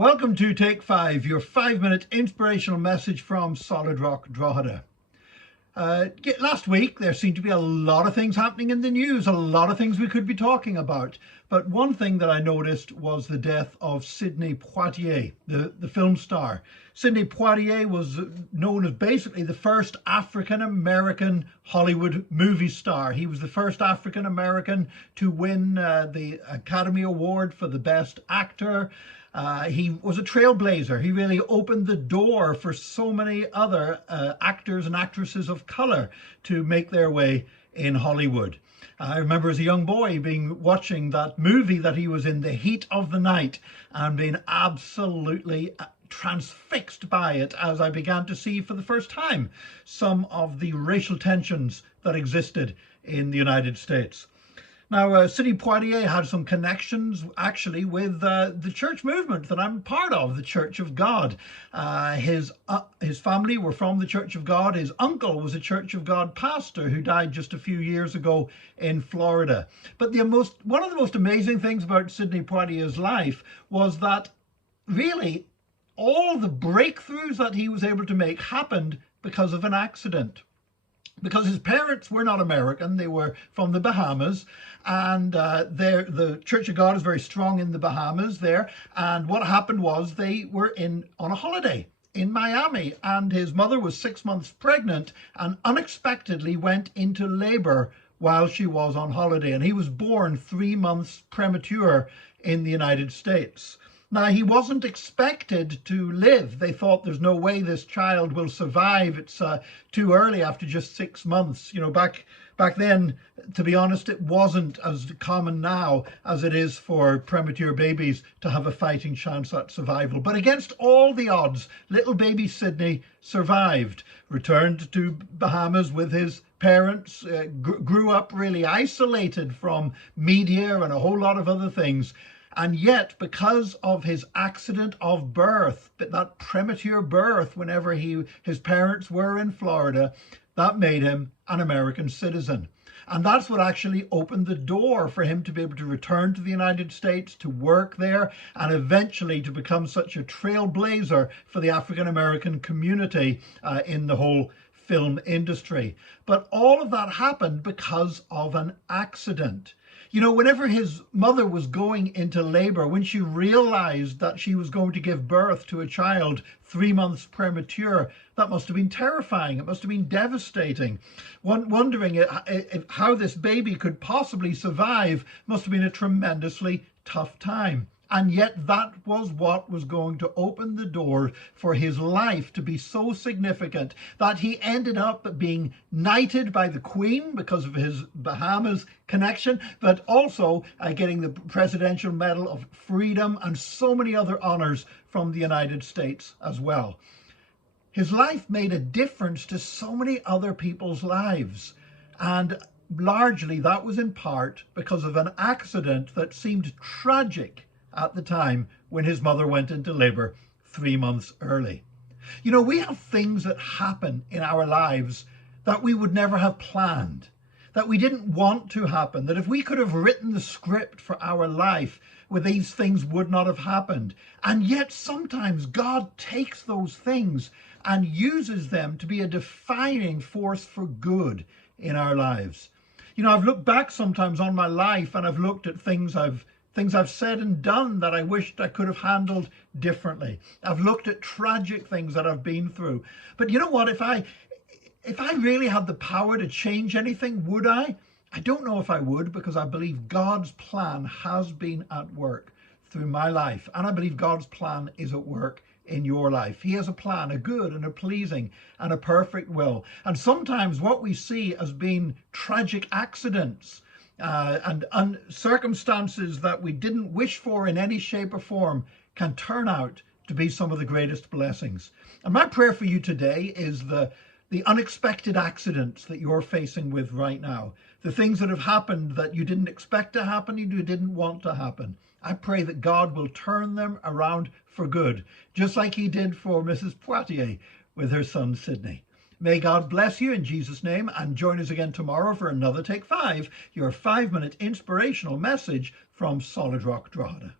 Welcome to Take 5, your 5-minute inspirational message from Solid Rock Drogheda. Last week, there seemed to be a lot of things happening in the news, a lot of things we could be talking about. But one thing that I noticed was the death of Sidney Poitier, the film star. Sidney Poitier was known as basically the first African-American Hollywood movie star. He was the first African-American to win the Academy Award for the Best Actor. He was a trailblazer. He really opened the door for so many other actors and actresses of color to make their way in Hollywood. I remember as a young boy watching that movie that he was in, The Heat of the Night, and being absolutely transfixed by it as I began to see for the first time some of the racial tensions that existed in the United States. Now, Sidney Poitier had some connections actually with the church movement that I'm part of, the Church of God. His family were from the Church of God. His uncle was a Church of God pastor who died just a few years ago in Florida. But one of the most amazing things about Sidney Poitier's life was that really all the breakthroughs that he was able to make happened because of an accident. Because his parents were not American, they were from the Bahamas, and the Church of God is very strong in the Bahamas there. And what happened was they were on a holiday in Miami, and his mother was 6 months pregnant and unexpectedly went into labor while she was on holiday. And he was born 3 months premature in the United States. Now, he wasn't expected to live. They thought there's no way this child will survive. It's too early after just 6 months. You know, back then, to be honest, it wasn't as common now as it is for premature babies to have a fighting chance at survival. But against all the odds, little baby Sidney survived, returned to Bahamas with his parents, grew up really isolated from media and a whole lot of other things. And yet, because of his accident of birth, that premature birth whenever his parents were in Florida, that made him an American citizen. And that's what actually opened the door for him to be able to return to the United States, to work there, and eventually to become such a trailblazer for the African-American community in the whole film industry. But all of that happened because of an accident. You know, whenever his mother was going into labor, when she realized that she was going to give birth to a child 3 months premature, that must have been terrifying. It must have been devastating. Wondering how this baby could possibly survive must have been a tremendously tough time. And yet that was what was going to open the door for his life to be so significant that he ended up being knighted by the Queen because of his Bahamas connection, but also getting the Presidential Medal of Freedom and so many other honors from the United States as well. His life made a difference to so many other people's lives. And largely that was in part because of an accident that seemed tragic at the time when his mother went into labor 3 months early. You know, we have things that happen in our lives that we would never have planned, that we didn't want to happen, that if we could have written the script for our life, where these things would not have happened. And yet sometimes God takes those things and uses them to be a defining force for good in our lives. You know, I've looked back sometimes on my life and I've looked at things I've said and done that I wished I could have handled differently. I've looked at tragic things that I've been through. But you know what? If I really had the power to change anything, would I? I don't know if I would, because I believe God's plan has been at work through my life. And I believe God's plan is at work in your life. He has a plan, a good and a pleasing and a perfect will. And sometimes what we see as being tragic accidents and circumstances that we didn't wish for in any shape or form can turn out to be some of the greatest blessings. And my prayer for you today is the unexpected accidents that you're facing with right now, the things that have happened that you didn't expect to happen, you didn't want to happen. I pray that God will turn them around for good, just like he did for Mrs. Poitier with her son Sidney. May God bless you in Jesus' name, and join us again tomorrow for another Take 5, your 5-minute inspirational message from Solid Rock Drogheda.